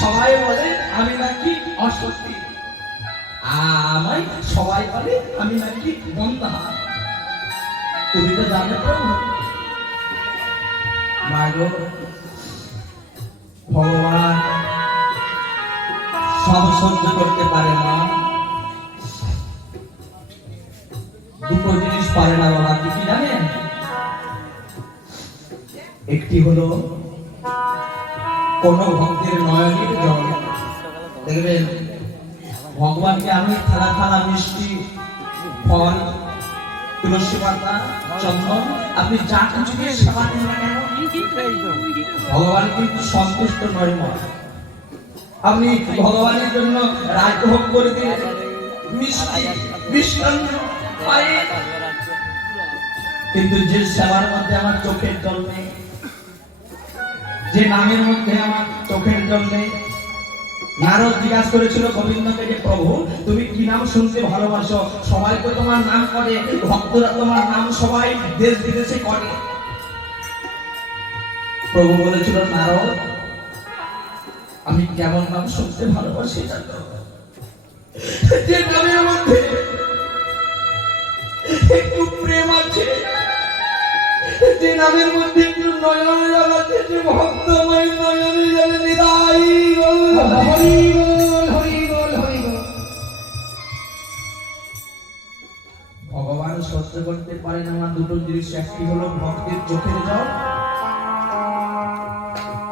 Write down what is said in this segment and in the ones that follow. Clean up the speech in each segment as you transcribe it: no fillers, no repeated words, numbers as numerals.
সবাই বলে আমি নাকি অসত্যি, আমায় সবাই বলে আমি নাকি বন্ধা। তুমি তো জানো প্রভু, মাগো ভগবান সব সহ্য করতে পারে না, দুটো জিনিস পারে না বাবা। কি কি জানেন? একটি হলো কোন ভক্তের নয়নের জল। দেখবেন ভগবানকে আমি থালা থালা মিষ্টি ফল তুলসী পাতা চন্দন আপনি যা কিছু দিয়ে সেবা দেন না কেন, ভগবান কিন্তু সন্তুষ্ট নয়। আপনি ভগবানের জন্য রাজভোগ করে দিন, মিষ্টি মিষ্টান্ন পায়ে, কিন্তু যে সেবার মধ্যে আমার চোখের জল নেই, যে নামের মধ্যে আমার চোখের জল নেই। নারদ জিজ্ঞাসা করেছিল গোবিন্দকে যে প্রভু তুমি কি নাম শুনতে ভালোবাসো? সবাই তো তোমার নাম করে, ভক্তরা তোমার নাম সবাই দেশ বিদেশে করে। প্রভু বলেছিল নারদ আমি কেমন নাম শুনতে ভালোবাসি জানো? যে নামের মধ্যে একটু প্রেম আছে, যে নামের মধ্যে একটু নয়ন জল আছে, যে ভক্তময় নয়ন জলে নিদাই হরি বল হরি বল হরি বল। ভগবান সহ্য করতে পারেন আমার দুটো জিনিস, একটি হলো ভক্তের চোখের জল,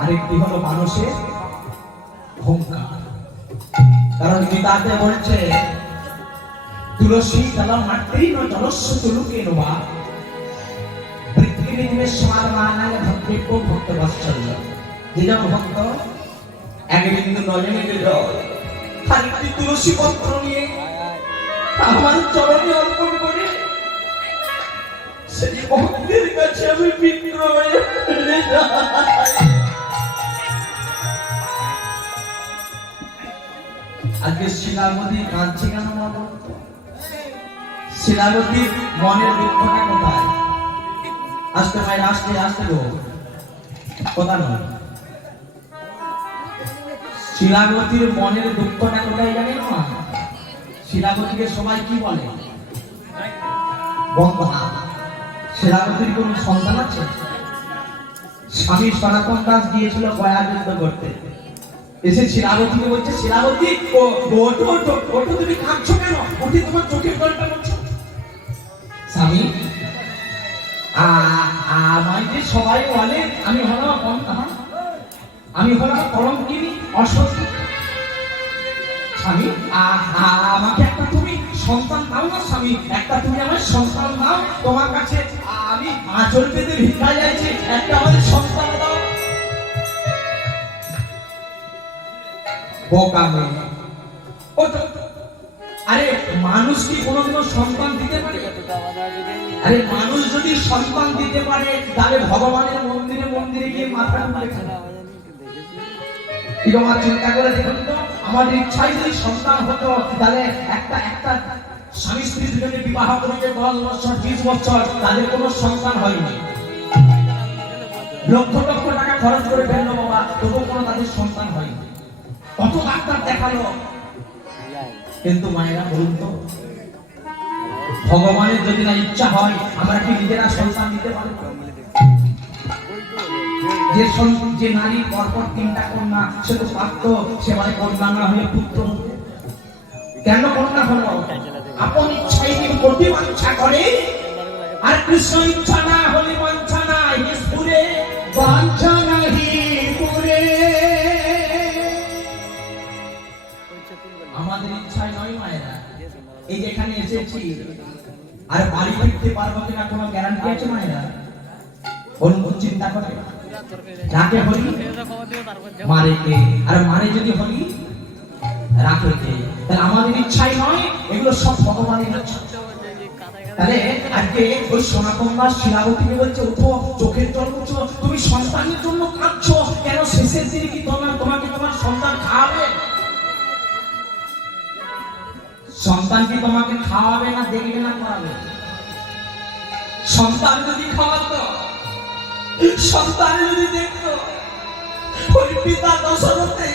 আরেকটি হলো মানুষের অহংকার। কারণ গীতাতে বলছে তুলসী জলম মাত্রেই ন জলস্য তুলুকে নোবা পৃথিবী নিবে সমার মানায় ভক্তের ভক্ত বাৎসল্য। যে যেমন ভক্ত এক বিন্দু নয়নের জল খানিকটি তুলসী পত্র নিয়ে আমার চরণে অর্পণ করে সেই ভক্তের কাছে আমি বিক্রয় হয়ে যাই। আজকে শিলাবতী কাঁদছে কেন? শিলাবতীর মনের দুঃখটা কোথায়? আসতে মায়ের আসতে আসতে গো কথা নয়, শিলাবতীর মনের দুঃখটা কোথায় জানেন না? শিলাবতীকে সবাই কি বলে? বন্ধা। শিলাবতীর কোন সন্তান আছে? স্বামী সনাতন দাস গিয়েছিল গয়া যুদ্ধ করতে, এসে শিলাবতীকে বলছে শিলাবতী ওঠো ওঠো ওঠো, তুমি কাঁদছো কেন? উঠে তোমার চোখের জলটা পড়ছো। স্বামী আমায় যে সবাই বলে আমি হলাম বন্ধা, আমি হলাম কলঙ্কিনী অসৎ। স্বামী আমাকে একটা তুমি সন্তান দাও না স্বামী, একটা তুমি আমার সন্তান দাও, তোমার কাছে আমি আঁচল পেতে ভিক্ষা যাচ্ছি, একটা আমাদের সন্তান দাও। বোকা মেয়ে, আরে মানুষ কি কোনোদিনও সন্তান দিতে পারে? আরে মানুষ যদি সন্তান দিতে পারে তাহলে ভগবানের মন্দিরে মন্দিরে গিয়ে মাথা তুলে আমার চিন্তা করে দেখুন তো, আমাদের ইচ্ছাই যদি সন্তান হতো তাহলে একটা একটা স্বামী স্ত্রী দুজনে বিবাহ করেছে 10 বছর 20 বছর, তাদের কোনো সন্তান হয়নি, লক্ষ লক্ষ টাকা খরচ করে ফেললো বাবা, তবুও কোনো তাদের সন্তান হয়নি, কত ডাক্তার দেখালো। কিন্তু মায়েরা বলুন তো, ভগবানের যদি না ইচ্ছা হয় আমরা কি নিজেরা সন্তান দিতে পারবো? যে নারীর পরপর 3টা কন্যা, সে তো পারতো সেবারে কন্যা না হলে পুত্র হতে, কেন কন্যা হলো? আপন ইচ্ছাই তিনি করতে বাঞ্ছা করে, আর কৃষ্ণ ইচ্ছা না হলে বাঞ্ছা নাই পুরে, বাঞ্ছা নাহি পুরে। আমাদের ইচ্ছাই নয় মায়েরা, এই যেখানে এসেছি আর বাড়ি ফিরতে পারবো কিনা কোনো গ্যারান্টি আছে মায়েরা? বলুন, চিন্তা করে রাখে হলি মারে কে, আর মারে যদি হলি রাখে কে? তাহলে আমাদের ইচ্ছাই নয়, এগুলো সব ভগবানের ইচ্ছা। তাহলে আজকে ওই সোনাকন্যা শিলাবতীকে বলছে, উঠো, চোখের জল মুছো, তুমি সন্তানের জন্য কাঁদছো কেন? শেষের দিনে কি তোমাকে তোমার সন্তান খাওয়াবে? সন্তান কি তোমাকে খাওয়াবে না দেখবে না করাবে? সন্তান যদি খাওয়াতো, সন্তান যদি দেখতো, ওই পিতা দশরথে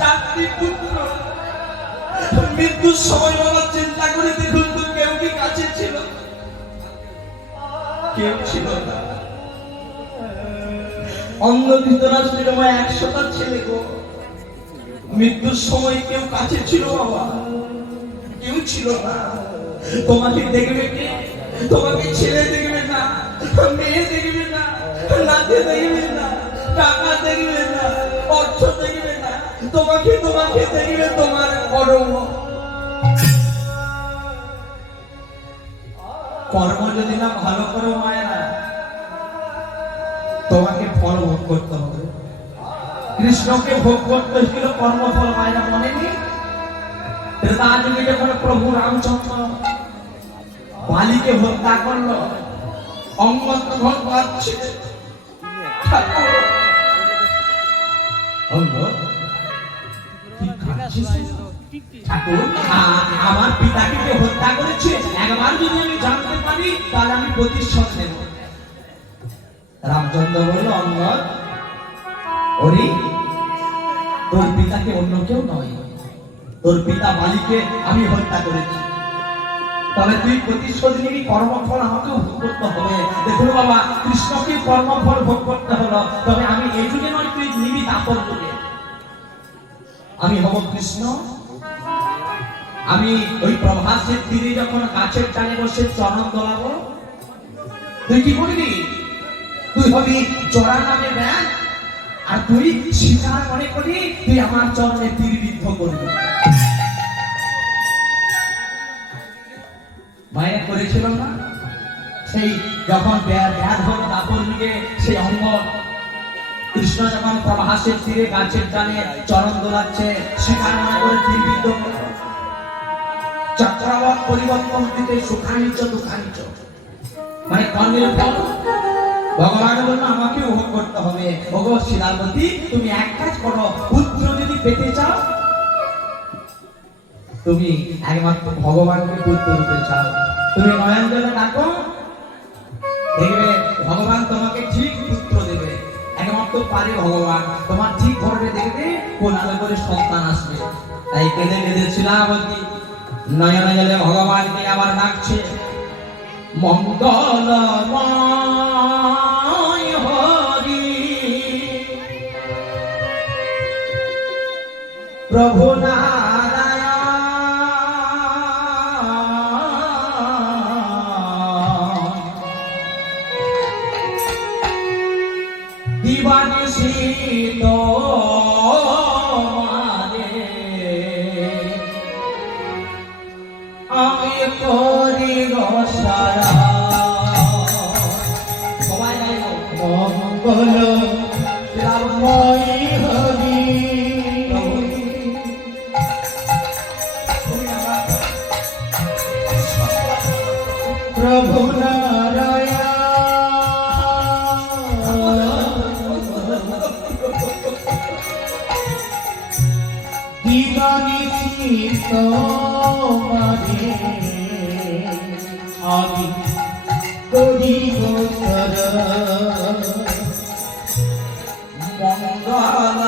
4টি পুত্র মৃত্যুর সময় বাবা চিন্তা করে দেখুন তো, কেউ কি কাছে ছিল? কেউ ছিল না। অন্ধ ধৃতরাষ্ট্রের 100টা ছেলে গো, মৃত্যুর সময় কেউ কাছে ছিল বাবা? কেউ ছিল না। তোমাকে দেখবে কে? তোমাকে ছেলে দেখবে না, মেয়ে দেখবে না, নাতি দেখবে না, টাকা দেখবে না, অর্থ দেখবে না, তোমাকে দেখবে তোমার কর্ম। কর্ম যদি না ভালো করো মায়েরা, তোমাকে ফল ভোগ করতে হবে। কৃষ্ণকে ভোগ করতে হয়েছিল কর্মফল, মায়েরা মনে নেই? ত্রেতাযুগে যখন প্রভু রামচন্দ্র বালিকে হত্যা করলো, অঙ্গত্র ভোগ পাচ্ছে ঠাকুর, আমার পিতাকে হত্যা করেছে, একবার যদি আমি জানতে পারি তাহলে আমি প্রতিশোধ নেব। রামচন্দ্র বলল, অঙ্গদ, ওরে তোর পিতাকে অন্য কেউ নয়, তোর পিতা বালিকে আমি হত্যা করেছি, তবে তুই প্রতিশোধ নিবি, কর্মফল আমাকে ভোগ করতে হবে। দেখুন বাবা, কৃষ্ণকে কর্মফল ভোগ করতে হলো, তবে আমি এই যুগে নয়, তুই নিবি তারপর যুগে। আমি হব কৃষ্ণ, আমি ওই প্রভাসের তীরে যখন গাছের ডালে বসে চরণ দোলাবো, তুই কি করবি? তুই হবি জরা নামে ব্যাগ, আর তুই শিকার মনে করি তুই আমার চরণে তীর বিদ্ধ করবি। মায়ের করেছিল না? সেই যখন ব্যাধ হলো দাপর যুগে, সেই অঙ্গ কৃষ্ণ যখন প্রভাসের তীরে গাছের ডালে চরণ দোলাচ্ছে, সেখানে মনে করে তীর বিদ্ধ করল। চক্রবৎ পরিবর্তন দিতে সুখানিচ দুঃখানিচ, মানে কর্মের ফল। ভগবান বলল, আমাকে ভোগ করতে হবে। ওগো শিলাবতী, তুমি এক কাজ করো, পুত্র যদি পেতে চাও, তুমি একমাত্র ভগবানকে পুত্র রূপে চাও, তুমি নয়ন জলে ডাকো, দেখবে ভগবান তোমাকে ঠিক পুত্র দেবে। একমাত্র পারে ভগবান, তোমার ঠিক করবে, দেখবে কোনালে করে সন্তান আসবে। তাই কেঁদে কেঁদে শিলাবতী নয়ন জলে ভগবানকে আবার ডাকছে, মঙ্গলময় হরি প্রভু নারায়ণ, দিবানিশি তোমারে সবাই গাইব মঙ্গল রামময় হরি প্রভু নারায়ণ দিবানিশিত মাঝে আমি করিব শরণ মঙ্গলময়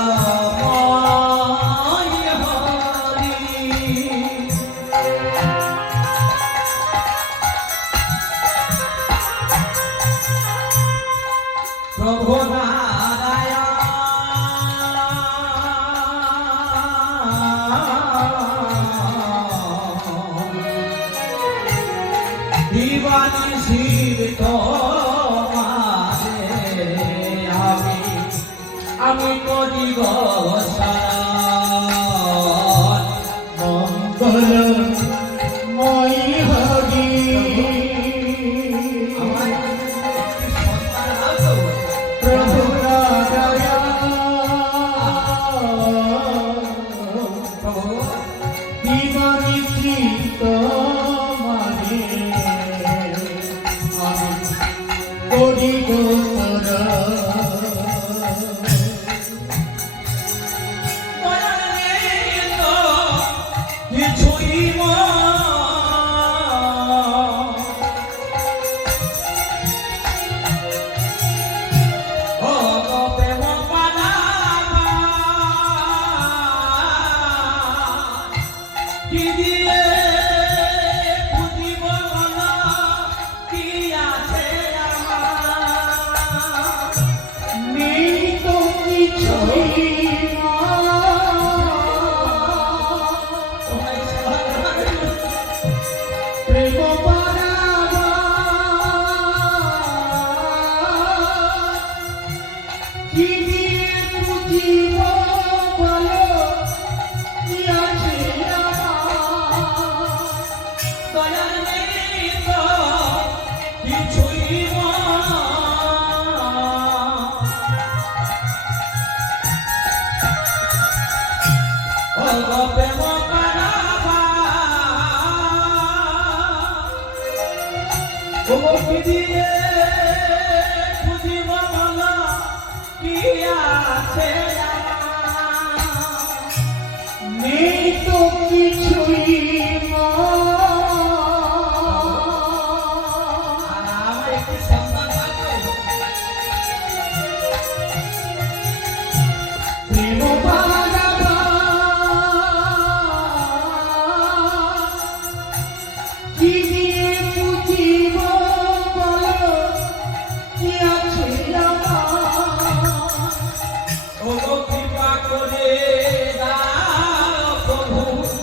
হরি প্রভু নারায়ণ দিবানিশির তোমারে আমি করিব শরণ মঙ্গলময় হরি প্রভু নারায়ণ দিবানিশিত মাঝে আমি করিব শরণ নেই তো কিছুই প্রেম বাগাবা কি দিয়ে বুঝিব বলো কি আছে আমার কৃপা করে দাও প্রভু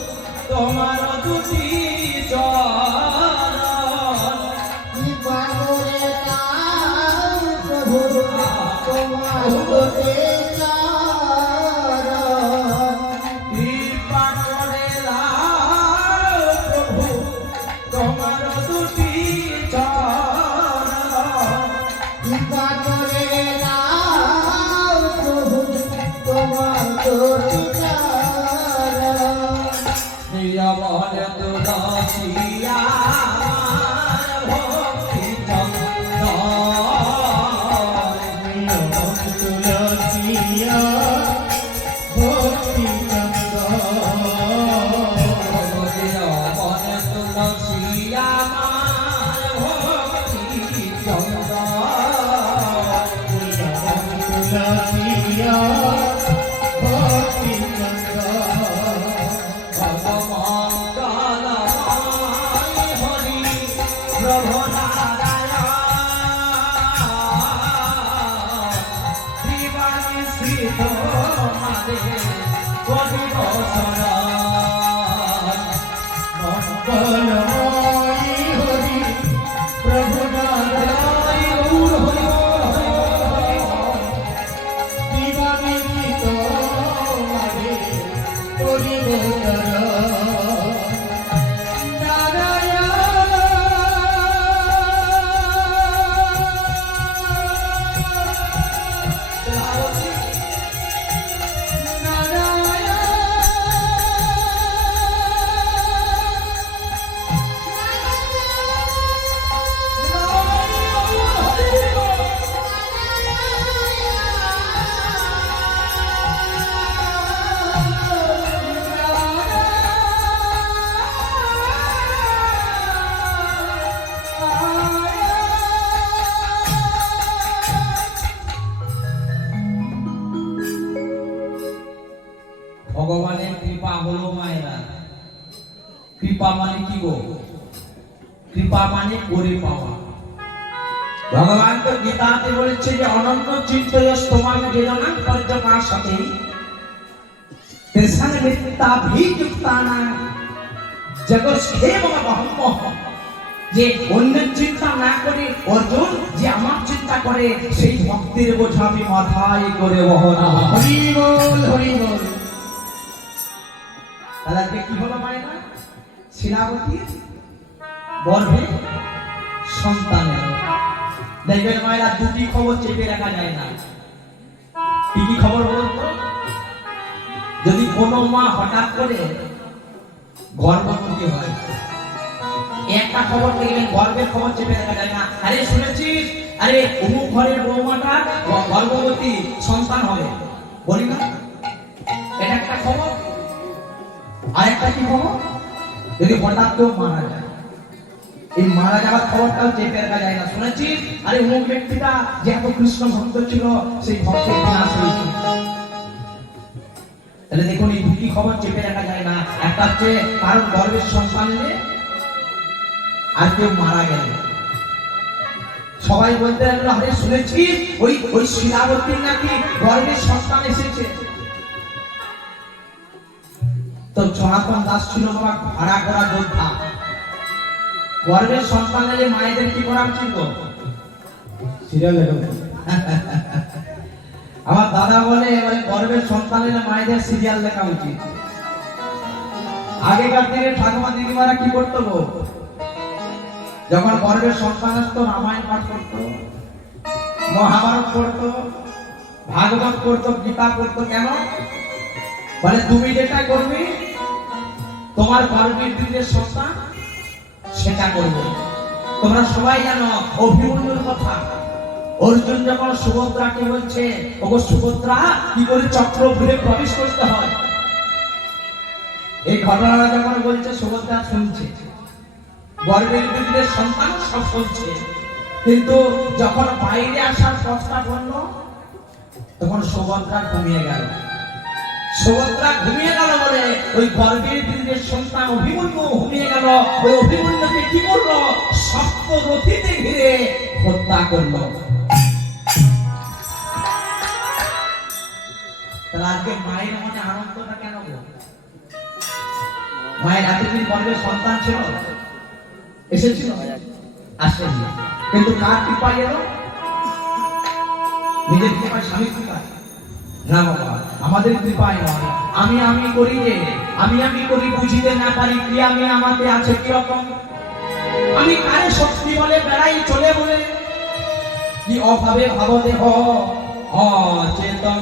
মানে করে পাওয়া। ভগবান তো গীতাতে বলেছে যে অনন্য চিন্তয় স্তমাং বেদনা পর্যকার সাথে তেসান মিত্তা ভিযুক্তানা জগৎস্থেব বহম্মহ, যে অন্যের চিন্তা না করে অর্জুন যে আমার চিন্তা করে সেই ভক্তির বোঝা আমি মাথায় করে বহন। হরি বল হরি বল। তাহলে আজকে কি হলো মায়েরা? শিলাবতী গর্ভে সন্তান এলো। দেখবেন মায়েরা দুটি খবর চেপে রাখা যায় না। কি কি খবর বলতো? যদি কোনো মা হঠাৎ করে গর্ভবতী হয়, একটা খবর দেখবেন গর্ভের খবর চেপে রাখা যায় না। আরে শুনেছিস, আরে অমুক ঘরের বৌমাটা গর্ভবতী, সন্তান হবে, বলি না? এটা একটা খবর। আরেকটা কি খবর? যদি হঠাৎ কেউ মারা যায়, এই মারা যাওয়ার খবরটাও চেপে রাখা যায় না। শুনেছিস, আরে অমুক ব্যক্তিটা যে এত কৃষ্ণ ভক্ত ছিল, সেই ভক্তের বিনাশ হয়েছে। তাহলে দেখুন, এই দুটি খবর চেপে রাখা যায় না। একটা হচ্ছে কারণ গর্ভের সন্তান এলে, আর কেউ মারা গেলে সবাই বলতে লাগলো, আরে শুনেছিস ওই শিলাবতীর নাকি গর্ভের সন্তান এসেছে। তো সনাতন দাস ছিল বাবা ভাড়া করা যোদ্ধা। গর্ভের সন্তান এলে মায়েদের কি করা উচিত? সিরিয়াল লেখা। আমার দাদা বলে গর্ভের সন্তান এলে মায়েদের সিরিয়াল লেখা উচিত। আগেকার দিনে ঠাকুমা দিদিমারা কি করতো গো? যখন গর্ভের সন্তান আসতো রামায়ণ পাঠ করতো, মহাভারত পড়তো, ভাগবত পড়তো, গীতা পড়তো। কেন? বলে তুমি যেটা করবে তোমার গর্ভের দিনের সন্তান সেটা করবে। তোমরা সবাই জানো অভিমন্যুর কথা। অর্জুন যখন সুভদ্রাকে বলছে, ওগো সুভদ্রা, কি করে চক্র ঘুরে প্রবেশ করতে হয়, এই ঘটনাটা যখন বলছে সুভদ্রা শুনছে, গর্ভের দিনের সন্তান সব শুনছে, কিন্তু যখন বাইরে আসার প্রস্তাব করলো তখন সুভদ্রা ঘুমিয়ে গেল। সুভদ্রা ঘুমিয়ে গেল বলে ওই গর্ভের দিনের সন্তান অভিমন্যু ঘুমিয়ে গেল। ওই অভিমন্যুকে কি করলো? সপ্ত রথিতে ঘিরে হত্যা করলো। তাহলে আজকে মায়ের মনে আনন্দটা কেন গো? মায়ের এতদিন গর্ভের সন্তান ছিল, এসেছিল, আসেনি, কিন্তু কার কৃপায় এলো? নিজের কৃপায়, স্বামীর কৃপায় না বাবা, আমাদের কৃপায় নয়। আমি করি যে আমি করি, বুঝিতে না পারি কি আমি আমাকে আছে কিরকম। আমি কারে শক্তি বলে বেড়াই চলে বলে, কি অভাবে ভাবদেহ অচেতন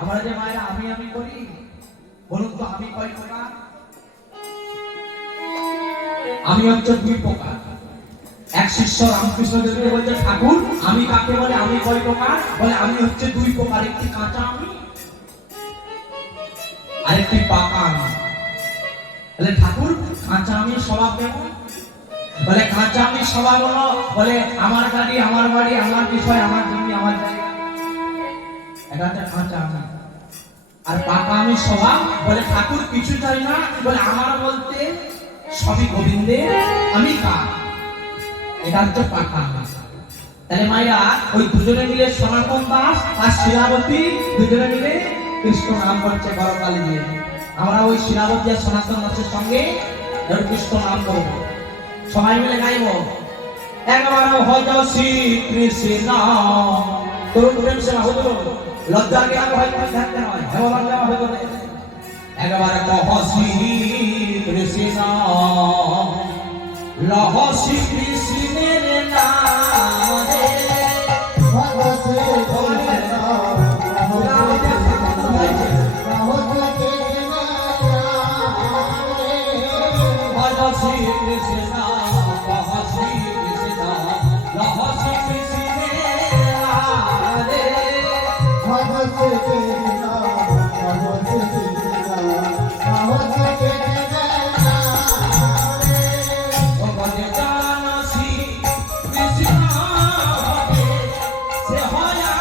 আমরা যে মায়েরা আমি করি, বলুন তো আমি কয় প্রকার? আমি হচ্ছে দুই প্রকার। এক শিষ্য রামকৃষ্ণ দেবকে বলছে, ঠাকুর আমি কাকে বলে? আমি কয় প্রকার? বলে আমি হচ্ছে দুই প্রকার, একটি কাঁচা আমি, আরেকটি পাকা আমি। বলে ঠাকুর কাঁচা আমি স্বভাব কেমন? বলে কাঁচা আমি স্বভাব হলো, বলে আমার গাড়ি, আমার বাড়ি, আমার বিষয়, আমার জমি, আমার জায়গা, এটা হচ্ছে কাঁচা আমি। আর পাকা আমি স্বভাব, বলে ঠাকুর কিছু চাই না, বলে আমার বলতে সবই গোবিন্দের, আমি কার, এটা হচ্ছে পাকা আমি। তাহলে মায়েরা ওই দুজনে মিলে সনাতন দাস আর শিলাবতী দুজনে মিলে কৃষ্ণ নাম করছে গরকালি দিয়ে। আমরা ওই শিলাবতী আর সনাতন দাসের সঙ্গে কৃষ্ণ নাম করব, সবাই মিলে গাইব একবার হজ শ্রী কৃষ্ণ। তরুণ প্রেম সেবা হতো, লজ্জা জ্ঞান হয় থাকতে হয়, হেমবান দেওয়া হতো। একবার কহ শ্রী কৃষ্ণ, লহ শ্রী কৃষ্ণের নামে, ভজ শ্রী কৃষ্ণ।